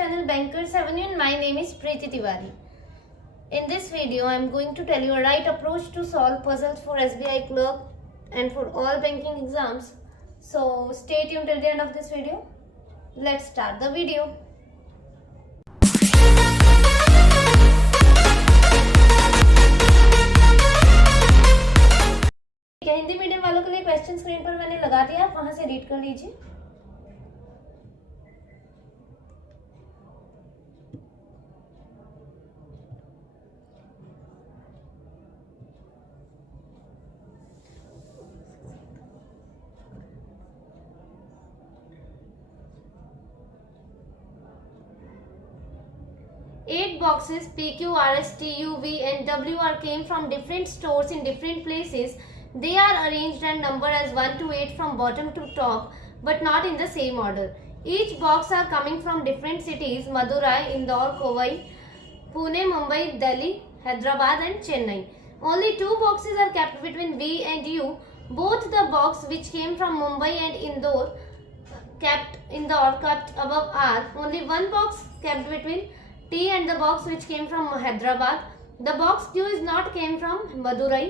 channel Bankers Avenue and my name is Preeti Tiwari. In this video, I am going to tell you a right approach to solve puzzles for SBI clerk and for all banking exams. So stay tuned till the end of this video. Let's start the video. Hindi medium वालों के लिए question screen पर मैंने लगा दिया, आप वहां से रीड कर लीजिए. Eight boxes P, Q, R, S, T, U, V and W are came from different stores in different places. They are arranged and numbered as 1 to 8 from bottom to top, but not in the same order. Each box are coming from different cities: Madurai, Indore, Kovai, Pune, Mumbai, Delhi, Hyderabad and Chennai. Only two boxes are kept between V and U. Both the box which came from Mumbai and Indore kept above R. Only one box kept between T and the box which came from Hyderabad. The box Q is not came from Madurai.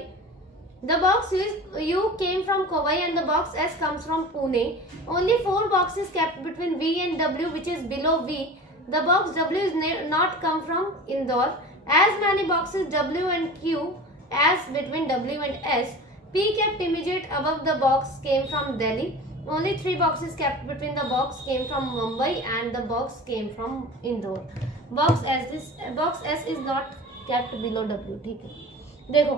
The box U came from Kovai and the box S comes from Pune. Only four boxes kept between V and W which is below V. The box W is not come from Indore. As many boxes W and Q as between W and S. P kept immediate above the box came from Delhi. Only three boxes kept between the box came from Mumbai and the box came from Indore. box S is not kept below W. ठीक है, देखो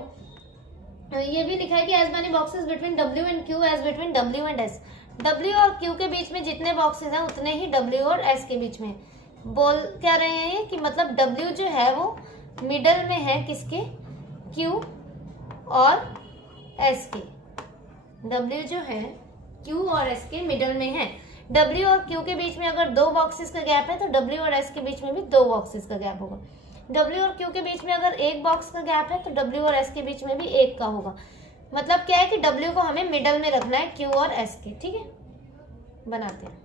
ये भी लिखा है कि as many boxes between W and Q as between W and S. W और Q के बीच में जितने boxes हैं उतने ही W और S के बीच में. बोल क्या रहे हैं ये कि मतलब W जो है वो मिडल में है किसके, Q और S के. W जो है Q और S के मिडल में है. W और Q के बीच में अगर दो बॉक्सेस का गैप है तो W और S के बीच में भी दो बॉक्सेस का गैप होगा. W और Q के बीच में अगर एक बॉक्स का गैप है तो W और S के बीच में भी एक का होगा. मतलब क्या है कि W को हमें मिडल में रखना है Q और S के. ठीक है, बनाते हैं.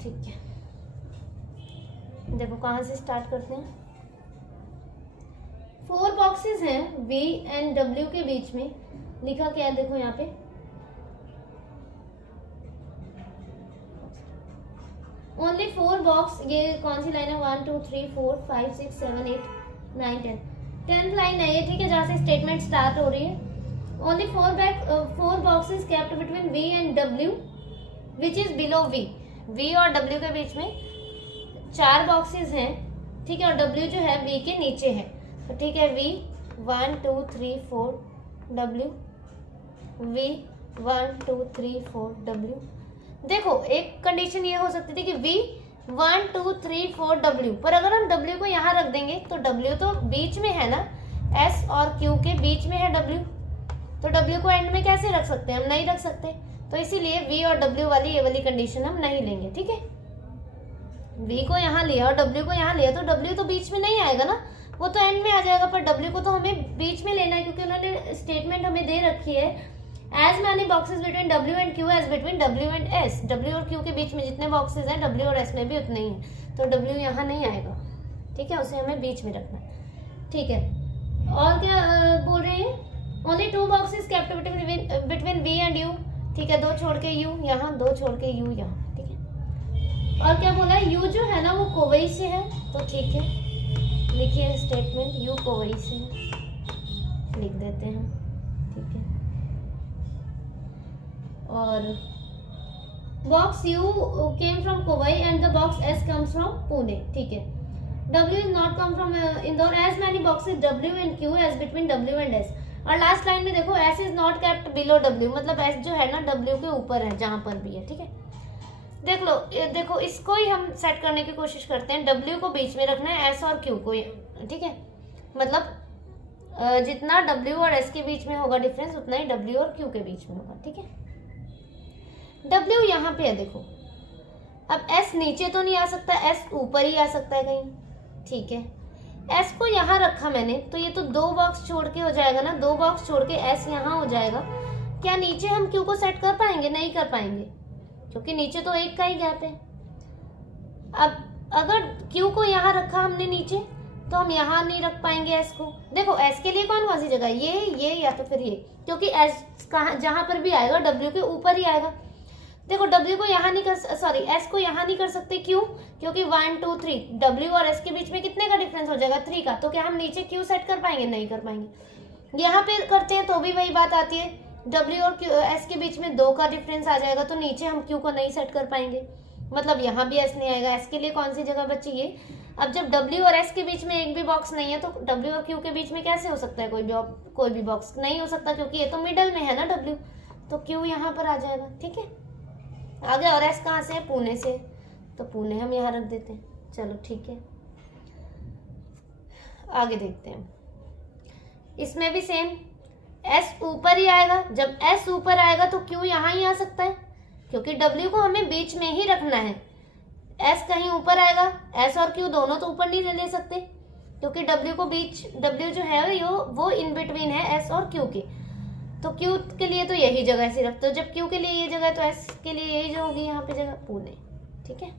ठीक है, देखो कहां से स्टार्ट करते हैं. फोर बॉक्सेस हैं V एंड W के बीच में. लिखा क्या है देखो यहाँ पे, ओनली फोर बॉक्स. ये कौन सी लाइन है, 1 2 3 4 5 6 7 8 9 10, 10th लाइन है ये. ठीक है, जहाँ से स्टेटमेंट स्टार्ट हो रही है. Only four boxes kept between V and W which is below V. V और W के बीच में चार बॉक्सेस हैं. ठीक है, और W जो है V के नीचे है. तो ठीक है, V 1 2 3 4 W, V 1 2 3 4 W. देखो एक कंडीशन ये हो सकती थी कि V 1 2 3 4 W, पर अगर हम W को यहाँ रख देंगे तो W तो बीच में है ना, S और Q के बीच में है W, तो W को एंड में कैसे रख सकते हैं, हम नहीं रख सकते. तो इसीलिए V और W वाली ये वाली कंडीशन हम नहीं लेंगे. ठीक है, V को यहाँ लिया और W को यहाँ लिया तो W तो बीच में नहीं आएगा ना, वो तो एंड में आ जाएगा. पर W को तो हमें बीच में लेना है क्योंकि उन्होंने स्टेटमेंट हमें दे रखी है as many boxes between W and Q as between W and S. W और Q के बीच में जितने बॉक्सेस हैं W और S में भी उतने ही हैं, तो W यहाँ नहीं आएगा. ठीक है, उसे हमें बीच में रखना है. ठीक है, और क्या बोल रहे हैं, only two boxes kept between V and U. ठीक है, दो छोड़ के U यहाँ, दो छोड़ के U यहाँ. ठीक है, और क्या बोला है, U जो है ना वो कोवई से है. तो ठीक है, लिखिए स्टेटमेंट U कोवई से लिख देते हैं. ठीक है, और box U came from Kovai and the box S comes from Pune. ठीक है, W is not come from Indore. As many boxes W and Q as between W and S. और लास्ट लाइन में देखो S is not kept below W, मतलब S जो है ना W के ऊपर है जहां पर भी है. ठीक है, देख लो, देखो इसको ही हम सेट करने की कोशिश करते हैं. W को बीच में रखना है, S और Q को. ठीक है, मतलब जितना W और S के बीच में होगा डिफरेंस उतना ही W और Q के बीच में होगा, ठीक है। W यहाँ पे है देखो, अब S नीचे तो नहीं आ सकता, S ऊपर ही आ सकता है कहीं, ठीक है। S को यहाँ रखा मैंने, तो ये तो 2 बॉक्स छोड़ के हो जाएगा ना, 2 बॉक्स छोड़ के S यहाँ हो जाएगा। क्या नीचे हम Q को सेट कर पाएंगे? नहीं कर पाएंगे, क्योंकि नीचे तो 1 का ही गैप है। अब अगर Q को यहाँ रखा हमने नीचे, तो हम यहाँ नहीं रख पाएंगे S को। देखो S के लिए कौन सी जगह, ये या तो फिर ये, क्योंकि S कहाँ जहाँ पर भी आएगा W के ऊपर ही आएगा। देखो W को यहाँ नहीं कर, सॉरी S को यहाँ नहीं कर सकते, क्यों? क्योंकि 1 2 3 W और S के बीच में कितने का डिफरेंस हो जाएगा? 3 का। तो क्या हम नीचे Q सेट कर पाएंगे? नहीं कर पाएंगे। यहाँ पे करते हैं तो भी वही बात आती है, W और S के बीच में 2 का डिफरेंस आ जाएगा, तो नीचे हम Q को नहीं सेट कर पाएंगे, मतलब यहाँ भी S नहीं आएगा। S के लिए कौन सी जगह बची? ये। अब जब W और S के बीच में एक भी बॉक्स नहीं है, तो W और Q के बीच में कैसे हो सकता है कोई भी बॉक्स? नहीं हो सकता, क्योंकि ये तो मिडल में है ना W, तो Q यहाँ पर आ जाएगा, ठीक है। आगे और S कहाँ से है? पुणे से, तो पुणे हम यहाँ रख देते हैं, चलो ठीक है। आगे देखते हैं, इसमें भी सेम, S ऊपर ही आएगा। जब S ऊपर आएगा तो Q यहाँ ही आ सकता है, क्योंकि W को हमें बीच में ही रखना है। S कहीं ऊपर आएगा, S और Q दोनों तो ऊपर नहीं ले सकते, क्योंकि W को बीच, W जो है वो इन बिटवीन है S और Q के, तो Q के लिए तो यही जगह सिर्फ, तो जब Q के लिए ये जगह, तो S के लिए यही जो होगी यहाँ पे जगह, पुणे, ठीक है।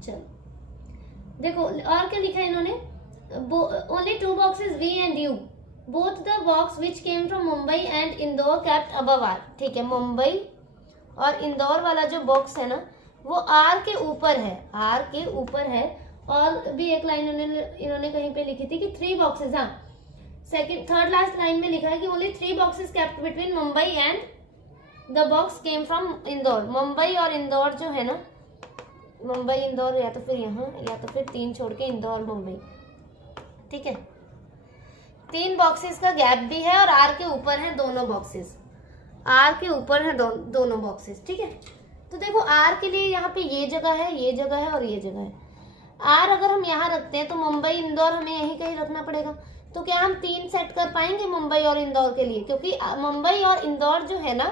चलो देखो और क्या लिखा है इन्होंने, only 2 boxes V and U, both the box which came from Mumbai and Indore kept above R, ठीक है। मुंबई और इंदौर वाला जो बॉक्स है ना, वो R के ऊपर है, R के ऊपर है। और भी एक लाइन इन्होंने कहीं पे लिखी थी कि 3 boxes, हाँ थर्ड लास्ट लाइन में लिखा है कि only 3 boxes kept between Mumbai and the box came from Indore. Mumbai और इंदौर जो है ना, मुंबई इंदौर या तो फिर यहाँ, या तो फिर 3 छोड़ के इंदौर मुंबई, ठीक है। 3 बॉक्सेस का गैप भी है और R के ऊपर है दोनों बॉक्सेस, R के ऊपर है दोनों बॉक्सेस, ठीक है। तो देखो R के लिए यहाँ पे ये जगह है, ये जगह है और ये जगह है। R अगर हम यहाँ रखते हैं तो मुंबई इंदौर हमें यहीं कहीं रखना पड़ेगा। तो क्या हम 3 सेट कर पाएंगे मुंबई और इंदौर के लिए? क्योंकि मुंबई और इंदौर जो है ना,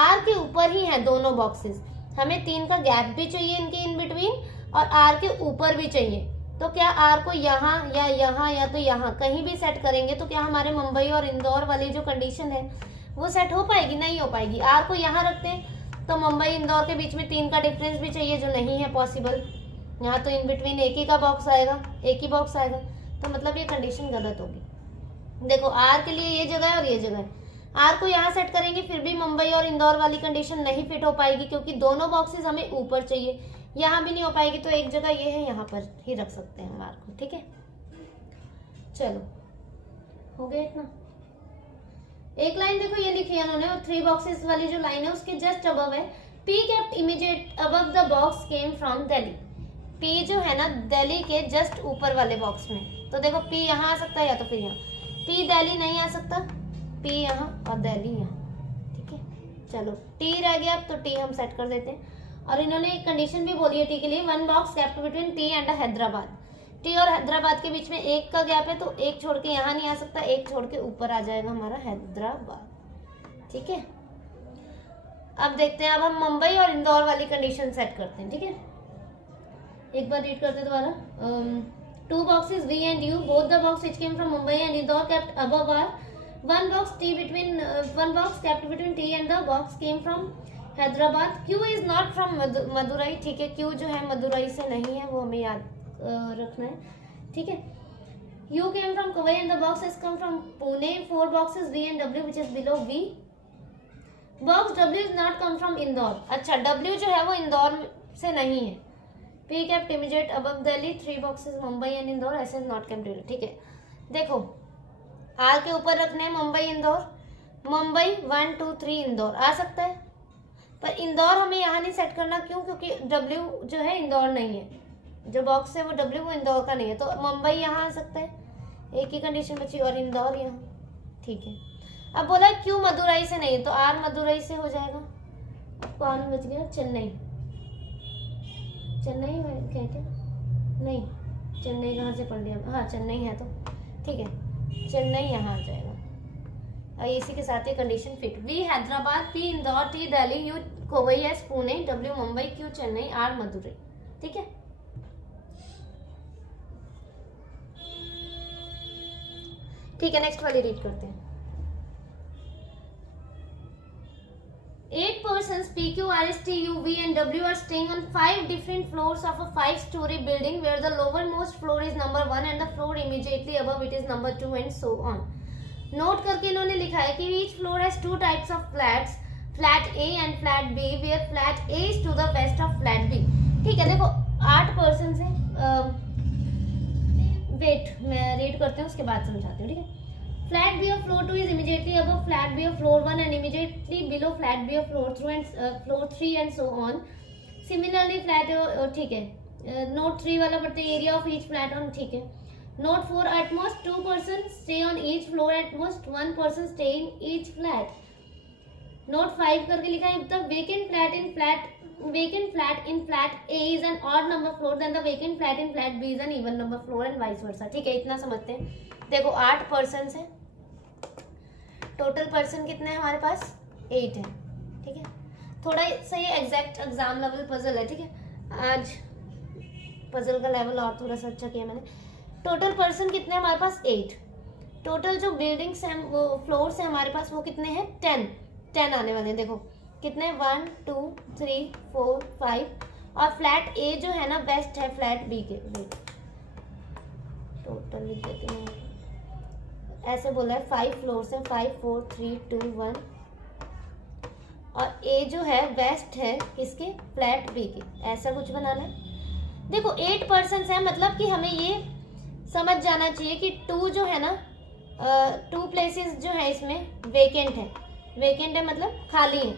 R के ऊपर ही है दोनों बॉक्सेस, हमें 3 का गैप भी चाहिए इनके इन बिटवीन और R के ऊपर भी चाहिए। तो क्या R को यहाँ या तो यहाँ कहीं भी सेट करेंगे तो क्या हमारे मुंबई और इंदौर वाली जो कंडीशन है वो सेट हो पाएगी? नहीं हो पाएगी। R को यहाँ रखते हैं तो मुंबई इंदौर के बीच में 3 का डिफरेंस भी चाहिए, जो नहीं है पॉसिबल। यहाँ तो इन बिटवीन एक ही का बॉक्स आएगा, एक ही बॉक्स आएगा, तो मतलब ये कंडीशन गलत होगी। देखो R के लिए ये जगह है और ये जगह है, R को यहाँ सेट करेंगे फिर भी मुंबई और इंदौर वाली कंडीशन नहीं फिट हो पाएगी, क्योंकि दोनों बॉक्सेस हमें ऊपर चाहिए, यहाँ भी नहीं हो पाएगी। तो एक जगह ये है, यहाँ पर ही रख सकते हैं हम R को, ठीक है। चलो हो गया इतना। एक लाइन देखो ये लिखी है उन्होंने, और 3 बॉक्सेस वाली जो लाइन है उसके जस्ट अबव है, P kept immediate above the box came from Delhi। P जो है ना दिल्ली के जस्ट ऊपर वाले बॉक्स में, तो देखो P यहाँ आ सकता है या तो फिर यहाँ। P दिल्ली नहीं आ सकता, P यहाँ और दिल्ली यहाँ, ठीक है। चलो T रह गया, अब तो T हम सेट कर देते हैं। और इन्होंने एक कंडीशन भी बोली है T के लिए, 1 box kept between T and Hyderabad. T और हैदराबाद के बीच में 1 का गैप है, तो 1 छोड़ के यहाँ नहीं आ सकता, 1 छोड़ के ऊपर आ जाएगा हमारा हैदराबाद, ठीक है। अब देखते हैं, अब हम मुंबई और इंदौर वाली कंडीशन सेट करते हैं, ठीक है। एक बार रीड करते दोबारा। 2 boxes V and U, both the box which came from Mumbai and Indore kept above R, 1 box kept between T and the box came from Hyderabad। Q is not from Madurai, ठीक है। Q जो है मदुरई से नहीं है, वो हमें याद रखना है, ठीक है। U came from Kawai and the box has come from Pune। 4 boxes V and W which is below V। Box W is not come from Indore. अच्छा, W जो है वो इंदौर से नहीं है। P kept immediate above Delhi, 3 boxes Mumbai and Indore, ऐसे not kept, ठीक है। देखो R के ऊपर रखने हैं मुंबई इंदौर, मुंबई 1 2 3 इंदौर आ सकता है, पर इंदौर हमें यहाँ नहीं सेट करना। क्यों? क्योंकि W जो है इंदौर नहीं है, जो बॉक्स है वो W वो इंदौर का नहीं है, तो मुंबई यहाँ आ सकता है, एक ही कंडीशन बची, और इंदौर यहाँ, ठीक है। अब बोला Q मदुरई से नहीं है, तो R मदुरई से हो जाएगा। कौन बच गया? चेन्नई। चेन्नई है क्या? नहीं, चेन्नई कहाँ से पढ़ लिया? हाँ चेन्नई है, तो ठीक है। चेन्नई यहाँ आ जाएगा। और इसी के साथ ये condition fit. V Hyderabad, P Indore, T Delhi, U Kovai, S Pune, W Mumbai, Q Chennai, R Madurai. ठीक है, ठीक है, नेक्स्ट वाली रीड करते हैं। 8 persons P, Q, R, S, T, U, V and W are staying on 5 different floors of a 5-story building where the lowermost floor is number 1 and the floor immediately above it is number 2 and so on. Note करके इन्होंने लिखा है कि each floor has 2 types of flats, flat A and flat B, where flat A is to the west of flat B. ठीक है, देखो 8 persons हैं। Wait मैं रीड करती हूँ, उसके बाद समझाती हूँ। ठीक है, flat B of floor 2 is immediately above flat B of floor 1 and immediately below flat B of floor 3 and so on. Similarly flat ठीक है, note 3 वाला पढ़ते हैं, area of each flat on। ठीक है, note 4, at most 2 persons stay on each floor, at most 1 person stay in each flat. note 5 करके लिखा है, if the vacant flat in flat A is an odd number floor then the vacant flat in flat B is an even number floor and vice versa। ठीक है, इतना समझते हैं। देखो 8 persons हैं, टोटल पर्सन कितने हैं हमारे पास, 8 है। ठीक है, थोड़ा सा ये एग्जैक्ट एग्जाम लेवल पजल है। ठीक है, आज पजल का लेवल और थोड़ा सा अच्छा किया मैंने। टोटल पर्सन कितने हैं हमारे पास, 8। टोटल जो बिल्डिंग्स हैं वो फ्लोर्स हैं हमारे पास, वो कितने हैं, 10 आने वाले हैं। देखो कितने, 1 2 3 4 5 और फ्लैट ए जो है ना वेस्ट है फ्लैट बी के। टोटल लिख देते हैं, ऐसे बोला है 5 फ्लोर्स है, 5 4 3 2 1 और ए जो है वेस्ट है किसके, फ्लैट बी के। ऐसा कुछ बनाना है। देखो 8 पर्सन्स है, मतलब कि हमें ये समझ जाना चाहिए कि 2 जो है ना 2 प्लेसेस जो है इसमें वेकेंट है मतलब खाली है,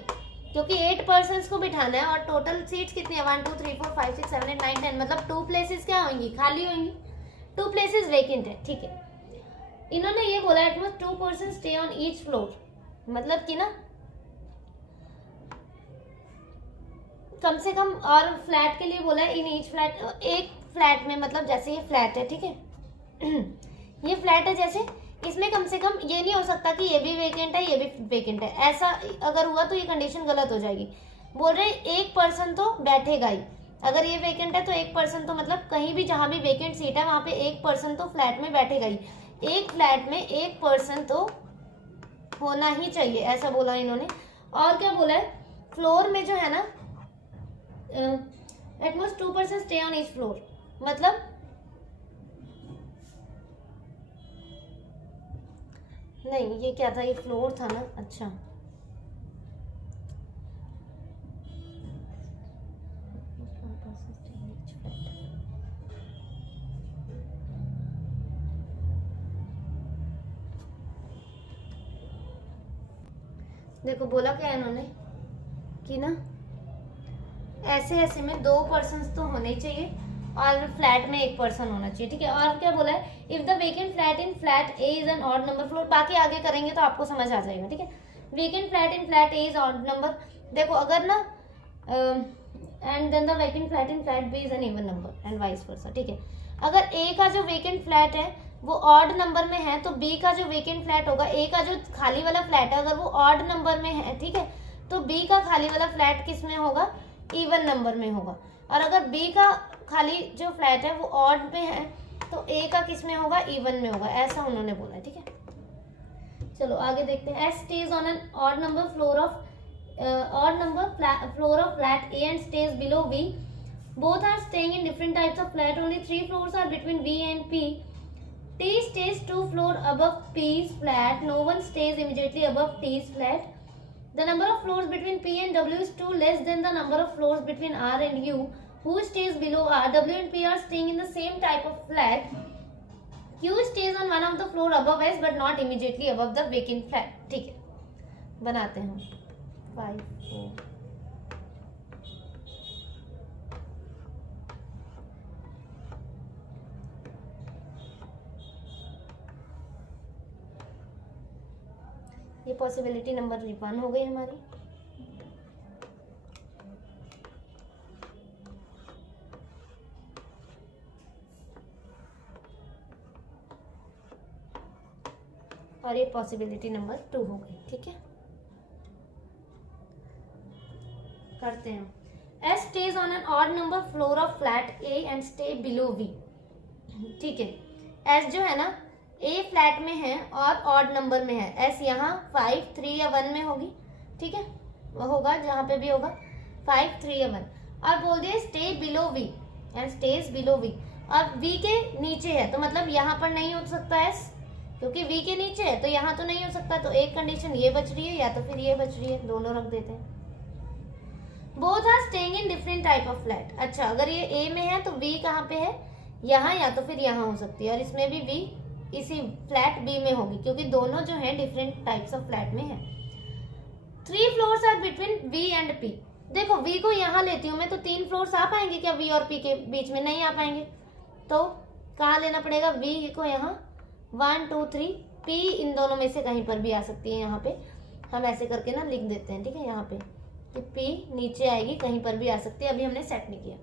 क्योंकि 8 पर्सन्स को बिठाना है और टोटल सीट्स कितनी है, 1 2 3 4 5 6 7 8 9 10, मतलब 2 प्लेसेस क्या होंगी, खाली होंगी, 2 प्लेसेस वेकेंट है। ठीक है, इन्होंने ये बोला at most 2 person stay on each floor, मतलब कि ना कम से कम, और फ्लैट के लिए बोला है इन ईच फ्लैट, एक फ्लैट में, मतलब जैसे ये फ्लैट है। ठीक है ये फ्लैट है, जैसे इसमें कम से कम ये नहीं हो सकता कि ये भी वेकेंट है ये भी वेकेंट है। ऐसा अगर हुआ तो ये कंडीशन गलत हो जाएगी। बोल रहे एक पर्सन तो बैठेगा ही, अगर ये वेकेंट है तो एक पर्सन तो, मतलब कहीं भी जहां भी वेकेंट सीट है वहां पे एक पर्सन तो फ्लैट में बैठेगा ही। एक फ्लैट में एक पर्सन तो होना ही चाहिए, ऐसा बोला इन्होंने। और क्या बोला है, फ्लोर में जो है ना at most 2 person stay on each floor, मतलब नहीं ये क्या था, ये फ्लोर था ना। अच्छा देखो बोला क्या है इन्होंने कि ना ऐसे में 2 पर्सन तो होने ही चाहिए और फ्लैट में एक पर्सन होना चाहिए। ठीक है, और क्या बोला है, if the vacant flat in flat A is an odd number floor, बाकी आगे करेंगे तो आपको समझ आ जाएगा। ठीक है, vacant flat in flat A is odd number, देखो अगर ना and then the vacant flat in flat B is an even number and vice versa. ठीक है, अगर ए का जो वेकेंट फ्लैट है वो ऑड नंबर में है तो बी का जो वेकेंट फ्लैट होगा, ए का जो खाली वाला फ्लैट है अगर वो ऑड नंबर में है, ठीक है, तो बी का खाली वाला फ्लैट किस में होगा, इवन नंबर में होगा। और अगर बी का खाली जो फ्लैट है वो ऑड में है तो ए का किस में होगा, इवन में होगा, ऐसा उन्होंने बोला है। ठीक है, चलो आगे देखते हैं। S stays on an odd number floor of flat A and stays below B, both are staying in different types of flat, only 3 floors are between B and P. T stays 2 floor above P's flat, no one stays immediately above T's flat. The number of floors between P and W is 2 less than the number of floors between R and U. Who stays below R? W and P are staying in the same type of flat. Q stays on one of the floor above S but not immediately above the vacant flat. ठीक है, बनाते हैं 5 4 ये possibility number 1 हो गई हमारी। और ये पॉसिबिलिटी नंबर 2 हो गई। ठीक है, करते हैं। S stays on an odd number floor of flat A and stay below V। ठीक है, S जो है ना A फ्लैट में है और ऑड नंबर में है। S यहाँ 5, 3 या 1 में होगी। ठीक है, वो होगा जहाँ पे भी होगा 5, 3 या 1। और बोल दिया stay below V and stays below V, और V के नीचे है तो मतलब यहाँ पर नहीं हो सकता S, क्योंकि V के नीचे है तो यहाँ तो नहीं हो सकता। तो एक कंडीशन ये बच रही है या तो फिर ये बच रही है, दोनों रख देते हैं। Both are staying in different type of flat. अच्छा, अगर ये A में है तो V कहाँ पे है, यहाँ या तो फिर यहाँ हो सकती है, और इसमें भी V इसी फ्लैट B में होगी, क्योंकि दोनों जो है डिफरेंट टाइप्स ऑफ फ्लैट में है। 3 floors are between V and P। देखो V को यहाँ लेती हूँ मैं तो 3 फ्लोर्स आ पाएंगे क्या V और P के बीच में? नहीं आ पाएंगे। तो कहाँ लेना पड़ेगा? V को यहाँ 1, 2, 3, P इन दोनों में से कहीं पर भी आ सकती है। यहाँ पे हम ऐसे करके ना लिख देते हैं। ठीक है, यहाँ पे कि P नीचे आएगी, कहीं पर भी आ सकती है। अभी हमने सेट नहीं किया।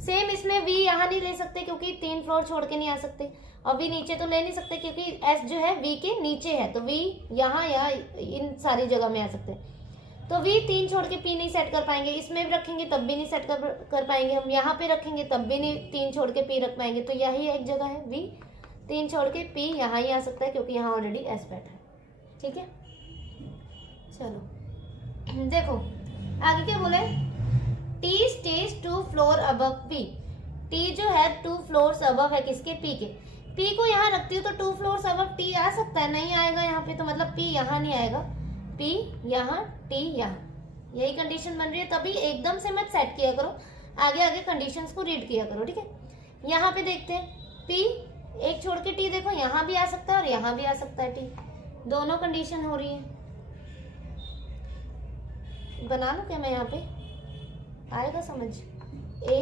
सेम इसमें V यहाँ नहीं ले सकते क्योंकि 3 फ्लोर छोड़ के नहीं आ सकते, और V नीचे तो ले नहीं सकते क्योंकि S जो है V के नीचे है, तो V यहाँ या इन सारी जगह में आ सकते हैं। तो V 3 छोड़ के P नहीं सेट कर पाएंगे, इसमें भी रखेंगे तब भी नहीं सेट कर पाएंगे, हम यहाँ पे रखेंगे तब भी नहीं 3 छोड़ के P रख पाएंगे। तो यही एक जगह है, V 3 छोड़ के P यहाँ ही आ सकता है क्योंकि यहाँ ऑलरेडी S बैठा है। ठीक है, चलो देखो आगे क्या बोले, T stays 2 floor above P। T जो है 2 फ्लोर्स अबव है किसके? P के। P को यहाँ रखती हूँ तो 2 फ्लोर्स अबव T आ सकता है? नहीं आएगा यहाँ पे, तो मतलब P यहाँ नहीं आएगा, P यहाँ, T यहाँ। यही कंडीशन बन रही है। तभी एकदम से मत सेट किया करो, आगे आगे कंडीशंस को रीड किया करो। ठीक है, यहाँ पे देखते हैं P एक छोड़ के T, देखो यहाँ भी आ सकता है और यहाँ भी आ सकता है T, दोनों कंडीशन हो रही है। बना लो क्या मैं यहाँ पे, आएगा समझ? A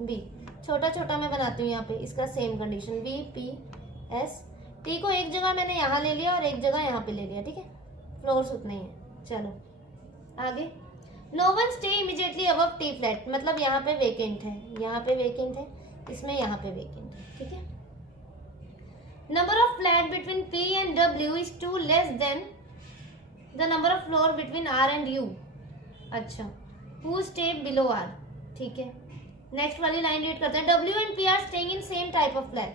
B छोटा छोटा मैं बनाती हूँ यहाँ पे, इसका same condition V P S T को एक जगह मैंने यहाँ ले लिया और एक जगह यहाँ पे ले लिया। ठीक है, फ्लोर्स उतने ही है। चलो आगे, no one stay immediately above T flat, मतलब यहाँ पे वेकेंट है, यहाँ पे वेकेंट है, इसमें यहाँ पे वेकेंट है। ठीक है, number of flat between P and W is 2 less than the number of floor between R and U। अच्छा, हु स्टे बिलो R। ठीक है, नेक्स्ट वाली लाइन रीड करते हैं। W and P are staying in same type of flat.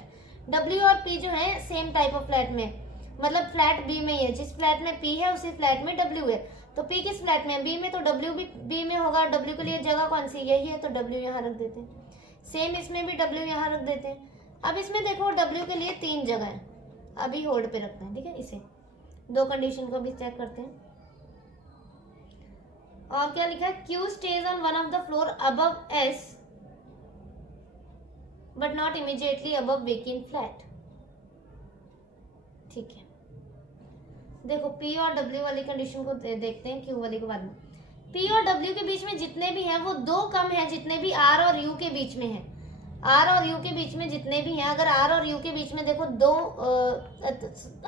W और P जो है same type of flat में, मतलब फ्लैट B में ही है। जिस फ्लैट में P है उसी फ्लैट में W है। तो P किस फ्लैट में है? B में, तो W भी B में होगा। W के लिए जगह कौन सी? यही है, तो W यहाँ रख देते हैं। सेम इसमें भी W यहाँ रख देते हैं। अब इसमें देखो W के लिए 3 जगह है, अभी होल्ड पे रखते हैं। ठीक है, इसे दो कंडीशन को भी चेक करते हैं। और क्या लिखा है? Q stays on one of the floor above S but not immediately above vacant flat। ठीक है, देखो P और W वाली कंडीशन को देखते हैं, Q वाली के बाद में। P और W के बीच में जितने भी हैं वो 2 कम है जितने भी R और U के बीच में है। R और U के बीच में जितने भी हैं, अगर R और U के बीच में देखो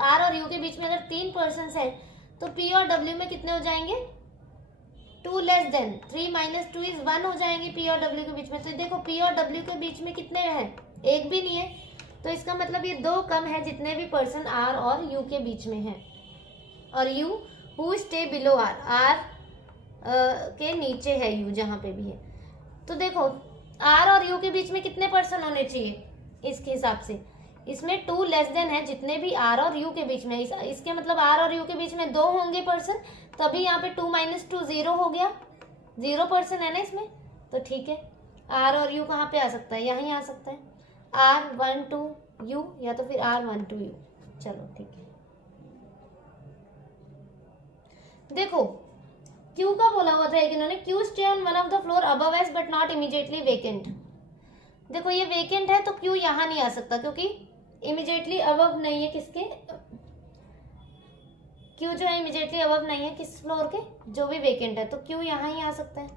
R और U के बीच में अगर 3 पर्सन्स है तो P और W में कितने हो जाएंगे? 2 लेस देन 3 माइनस 2 इज 1 हो जाएंगे P और W के बीच में। तो देखो P और W के बीच में कितने हैं? एक भी नहीं है, तो इसका मतलब ये 2 कम है जितने भी पर्सन R और U के बीच में है। और U who stay below R, R के नीचे है U जहाँ पे भी है। तो देखो R और U के बीच में कितने पर्सन होने चाहिए इसके हिसाब से? इसमें 2 लेस देन है जितने भी R और U के बीच में। इसके मतलब R और U के बीच में 2 होंगे पर्सन, तभी यहाँ पे 2 माइनस 2 0 हो गया, 0 पर्सन है ना इसमें। तो ठीक है, R और U कहाँ पे आ सकता है? यहीं आ सकता है, R12 U या तो फिर R12 U। चलो ठीक है, देखो Q का बोला हुआ था एक इन्होंने, Q stay on one of the floor above S but not immediately vacant. देखो ये वेकेंट है तो Q यहाँ नहीं आ सकता क्योंकि इमीडिएटली अबव नहीं है किसके, Q जो है इमीडिएटली अबव नहीं है किस फ्लोर के, जो भी वेकेंट है, तो Q यहाँ ही आ सकता है।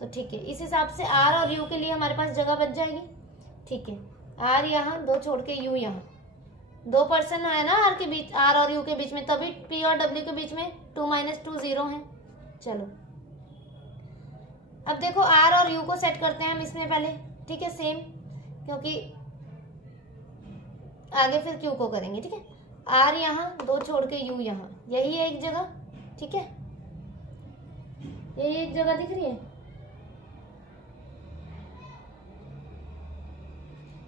तो ठीक है, इस हिसाब से R और U के लिए हमारे पास जगह बच जाएगी। ठीक है, R यहाँ, 2 छोड़ के U यहाँ, 2 पर्सन है ना R के बीच, R और U के बीच में, तभी P और W के बीच में 2 माइनस 2 0 है। चलो अब देखो R और U को सेट करते हैं हम इसमें पहले। ठीक है, सेम, क्योंकि आगे फिर Q को करेंगे। ठीक है, आर यहाँ, दो छोड़ के यू यहाँ, यही है एक जगह, ठीक है, यही एक जगह दिख रही है।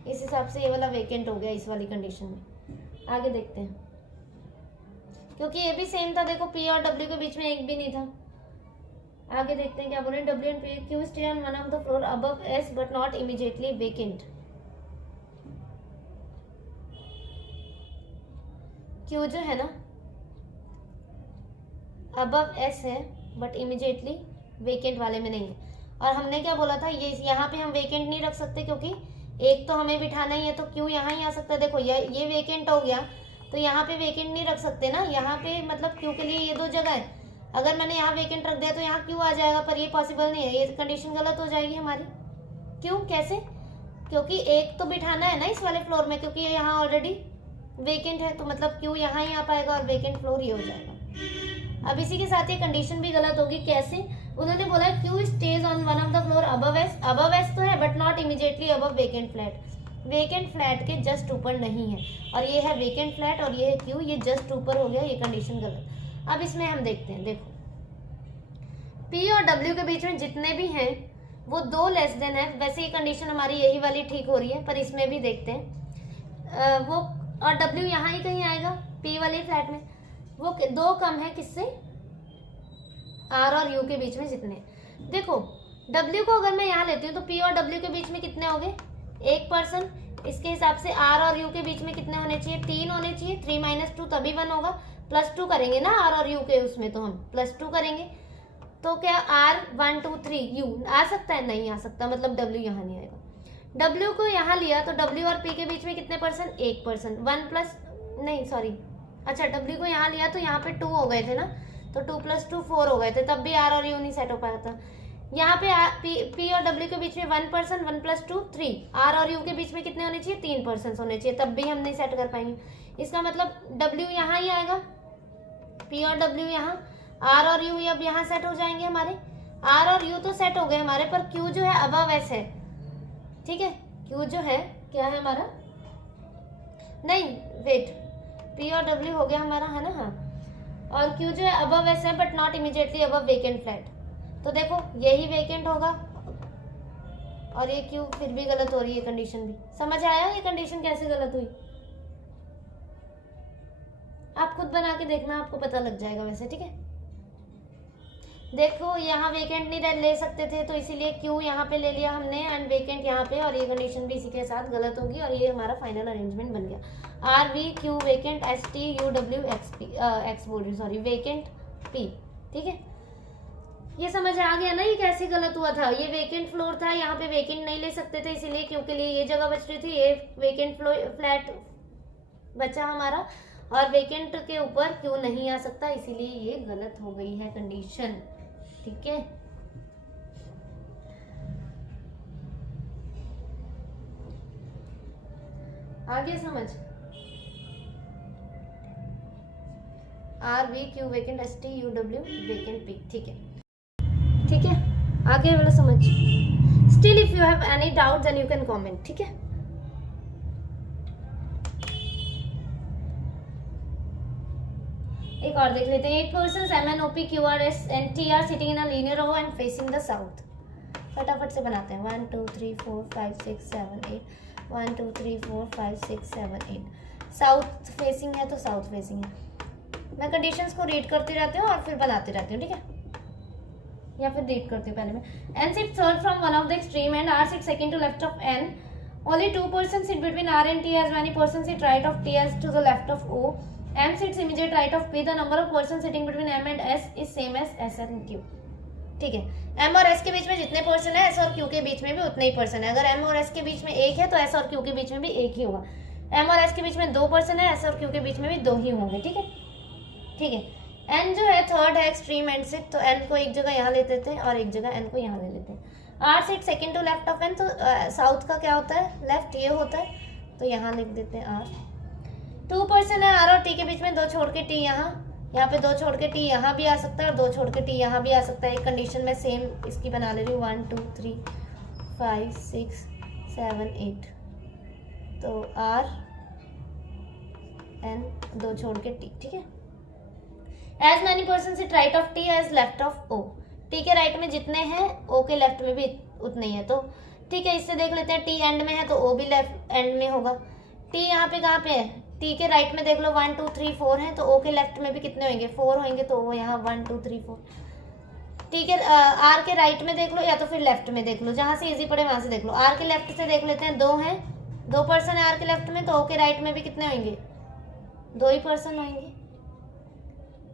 इस हिसाब से ये वाला वेकेंट हो गया इस वाली कंडीशन में। आगे देखते हैं, क्योंकि ये भी सेम था, देखो पी और डब्ल्यू के बीच में एक भी नहीं था। आगे देखते हैं क्या बोल रहे हैं, W and P Q stay on one of the floor above S but not immediately vacant. Q जो है ना अबव एस है बट इमीडिएटली वेकेंट वाले में नहीं है। और हमने क्या बोला था, ये यहाँ पे हम वेकेंट नहीं रख सकते क्योंकि एक तो हमें बिठाना ही है, तो क्यू यहाँ ही आ सकता है। देखो ये वेकेंट हो गया, तो यहाँ पे वेकेंट नहीं रख सकते ना, यहाँ पे मतलब क्यू के लिए ये दो जगह है। अगर मैंने यहाँ वेकेंट रख दिया तो यहाँ क्यू आ जाएगा, पर ये पॉसिबल नहीं है, ये कंडीशन गलत हो जाएगी हमारी। क्यों, कैसे? क्योंकि एक तो बिठाना है ना इस वाले फ्लोर में, क्योंकि ये यहाँ ऑलरेडी वेकेंट है, तो मतलब क्यू यहाँ ही आ पाएगा और वेकेंट फ्लोर ये हो जाएगा। अब इसी के साथ ये कंडीशन भी गलत होगी। कैसे? उन्होंने बोला Q stage on one of the floor above S. Above S तो है but not immediately above vacant flat. Vacant flat के जस्ट ऊपर नहीं है, और ये है वेकेंट फ्लैट और ये है क्यू, ये जस्ट ऊपर हो गया, ये कंडीशन गलत। अब इसमें हम देखते हैं, देखो P और W के बीच में जितने भी हैं वो दो लेस देन है। वैसे ये कंडीशन हमारी यही वाली ठीक हो रही है, पर इसमें भी देखते हैं वो, और W यहाँ ही कहीं आएगा P वाले फ्लैट में, वो दो कम है किससे, R और U के बीच में जितने। देखो W को अगर मैं यहाँ लेती हूँ तो P और W के बीच में कितने हो गए, एक पर्सन। इसके हिसाब से R और U के बीच में कितने होने चाहिए, 3 होने चाहिए। 3 - 2 तभी 1 होगा, +2 करेंगे ना R और U के उसमें, तो हम +2 करेंगे, तो क्या R 1 2 3 U आ सकता है, नहीं आ सकता, मतलब W यहाँ नहीं आएगा। W को यहाँ लिया तो W और P के बीच में कितने पर्सन, एक पर्सन। 1 प्लस नहीं सॉरी, अच्छा W को यहाँ लिया तो यहाँ पे 2 हो गए थे ना, तो 2 + 2 4 हो गए थे, तब भी R और U नहीं सेट हो पाया था। यहाँ पे P और W के बीच में 1 पर्सन, 1 + 2 3। R और U के बीच में कितने होने चाहिए, 3 पर्सन होने चाहिए, तब भी हम नहीं सेट कर पाएंगे। इसका मतलब W यहाँ ही आएगा, P और W यहाँ, R और U अब यहाँ सेट हो जाएंगे हमारे। R और U तो सेट हो गए हमारे, पर Q जो है अबव S है, ठीक है। Q जो है क्या है हमारा, नहीं वेट, P और W हो गया हमारा, है ना, हाँ, और Q जो है अबव S है but not immediately above vacant flat. तो देखो यही वेकेंट होगा और ये क्यू फिर भी गलत हो रही है कंडीशन भी। समझ आया ये कंडीशन कैसे गलत हुई? आप खुद बना के देखना, आपको पता लग जाएगा वैसे, ठीक है। देखो यहाँ वेकेंट नहीं ले सकते थे, तो इसीलिए क्यू यहाँ पे ले लिया हमने एंड वेकेंट यहाँ पे, और ये कंडीशन भी इसी के साथ गलत होगी और ये हमारा फाइनल अरेंजमेंट बन गया। R V Q vacant S T U W X P, X बोल रही सॉरी, वेकेंट पी, ठीक है। ये समझ आ गया ना ये कैसे गलत हुआ था। ये वेकेंट फ्लोर था, यहाँ पे वेकेंट नहीं ले सकते थे, इसीलिए क्यू के लिए ये जगह बच रही थी, ये वेकेंट फ्लैट बचा हमारा, और वेकेंट के ऊपर क्यू नहीं आ सकता, इसीलिए ये गलत हो गई है कंडीशन, ठीक है। आगे समझ, R V Q vacant S T U W vacant P, ठीक है, ठीक है। आगे वाला समझ। Still if you have any doubt then you can comment, ठीक है। एक और देख लेते हैं। 8 persons M N O P Q R S and T are sitting in a linear row and facing the south। फटाफट से बनाते हैं। 1 2 3 4 5 6 7 8 1 2 3 4 5 6 7 8। साउथ फेसिंग है तो साउथ फेसिंग है। मैं कंडीशंस को रीड करती रहती हूँ और फिर बनाती रहती हूँ, ठीक है, या फिर रीड करती हूँ पहले मैं। N sits third from one of the extreme and R sits second to left of N। Only 2 persons sit between R and T, as many persons sit right of T as to the left of O। M sits immediate right of P। The number of persons sitting between M and S is same as S and Q। ठीक है, M और S के बीच में जितने person है, S और Q के बीच में भी उतने ही पर्सन है। अगर M और S के बीच में एक है तो S और Q के बीच में भी एक ही होगा। M और S के बीच में 2 पर्सन है, S और Q के बीच में भी 2 ही होंगे, ठीक है, ठीक है। N जो है थर्ड है एक्सट्रीम एंड से, तो N को एक जगह यहाँ ले लेते हैं और एक जगह N को यहाँ ले लेते हैं। R sit second to left of N, तो साउथ का क्या होता है, लेफ्ट ये होता है, तो यहाँ लिख देते हैं R। 2 पर्सन है R और T के बीच में, 2 छोड़ के T यहाँ पे 2 छोड़ के T यहाँ भी आ सकता है और 2 छोड़ के T यहाँ भी आ सकता है। एक कंडीशन में सेम इसकी बना ले रही हूँ। 1 2 3 5 6 7 8, तो R N, 2 छोड़ के T, ठीक है। As many person sit right of T as left of O, T के राइट में जितने हैं O के लेफ्ट में भी उतने ही है। तो ठीक है, इससे देख लेते हैं, T एंड में है तो O भी लेफ्ट एंड में होगा। T यहाँ पे कहाँ पे है, T के राइट में देख लो 1 2 3 4 है, तो O के लेफ्ट में भी कितने होंगे, 4 होंगे, तो वो यहाँ 1 2 3 4। ठीक है, R के राइट में देख लो या तो फिर लेफ्ट में देख लो, जहाँ से इजी पड़े वहां से देख लो। R के लेफ्ट से देख लेते हैं, 2 हैं, 2 पर्सन है R के लेफ्ट में, तो O के राइट में भी कितने होंगे, 2 ही पर्सन होंगे,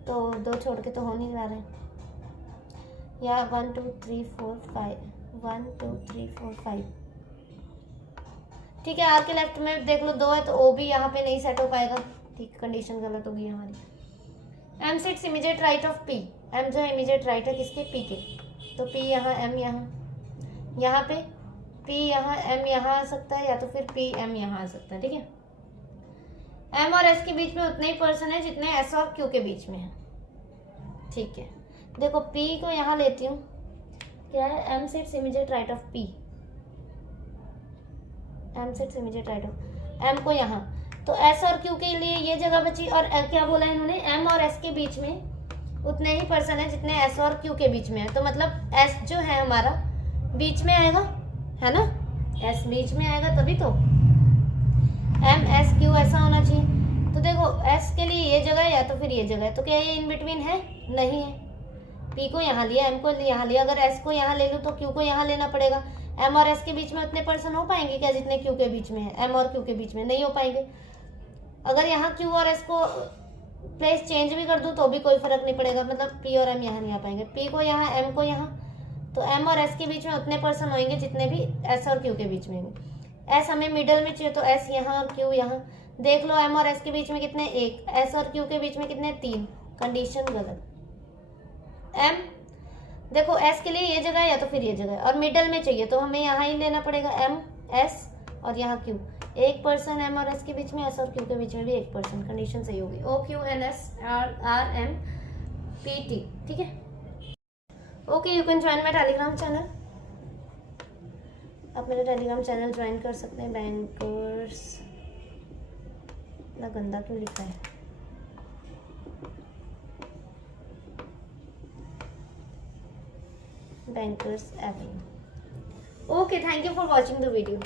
तो 2 छोड़ के तो हो नहीं जा रहे, या 1 2 3 4 5, 1 2 3 4 5। ठीक है, R के लेफ्ट में देख लो 2 है, तो O भी यहाँ पे नहीं सेट हो पाएगा, ठीक, कंडीशन गलत होगी हमारी। M sits immediate right of P, M जो है इमीडिएट राइट है किसके, P के, तो P यहाँ, M यहाँ पे P यहाँ, M यहाँ आ सकता है, या तो फिर P M यहाँ आ सकता है, ठीक है। M और S के बीच में उतने ही पर्सन है जितने S और Q के बीच में है, ठीक है। देखो P को यहाँ लेती हूँ, क्या है, M sits immediate right of P, M sits immediate right of M को यहाँ, तो S और Q के लिए ये जगह बची, और क्या बोला इन्होंने, M और S के बीच में उतने ही पर्सन है जितने S और Q के बीच में है, तो मतलब S जो है हमारा बीच में आएगा, है ना, S बीच में आएगा तभी तो M S Q ऐसा होना चाहिए। तो देखो S के लिए ये जगह है या तो फिर ये जगह है, तो क्या ये इन बिटवीन है, नहीं है। P को यहाँ लिया, M को यहाँ लिया, अगर S को यहाँ ले लूँ तो Q को यहाँ लेना पड़ेगा। M और S के बीच में उतने पर्सन हो पाएंगे क्या जितने Q के बीच में है, M और Q के बीच में नहीं हो पाएंगे। अगर यहाँ Q और S को प्लेस चेंज भी कर दूं तो भी कोई फर्क नहीं पड़ेगा, मतलब P और M यहाँ नहीं आ पाएंगे, P को यहाँ M को यहाँ, तो M और S के बीच में उतने पर्सन होंगे जितने भी S और Q के बीच में होंगे। S हमें मिडल में चाहिए, तो S यहाँ और Q यहाँ, देख लो M और S के बीच में कितने, 1, S और Q के बीच में कितने, 3, कंडीशन गलत। M देखो S के लिए ये जगह है या तो फिर ये जगह है, और मिडल में चाहिए तो हमें यहाँ ही लेना पड़ेगा, M S और यहाँ Q, एक पर्सन M और S के बीच में, S और Q के बीच में भी एक पर्सन, कंडीशन सही होगी। O Q N S R M P T, ठीक है। Okay, you can join my Telegram channel, आप मेरा टेलीग्राम चैनल ज्वाइन कर सकते हैं। बैंकर्स, इतना गंदा क्यों लिखा है, bankers Avenue. Okay, thank you for watching the video.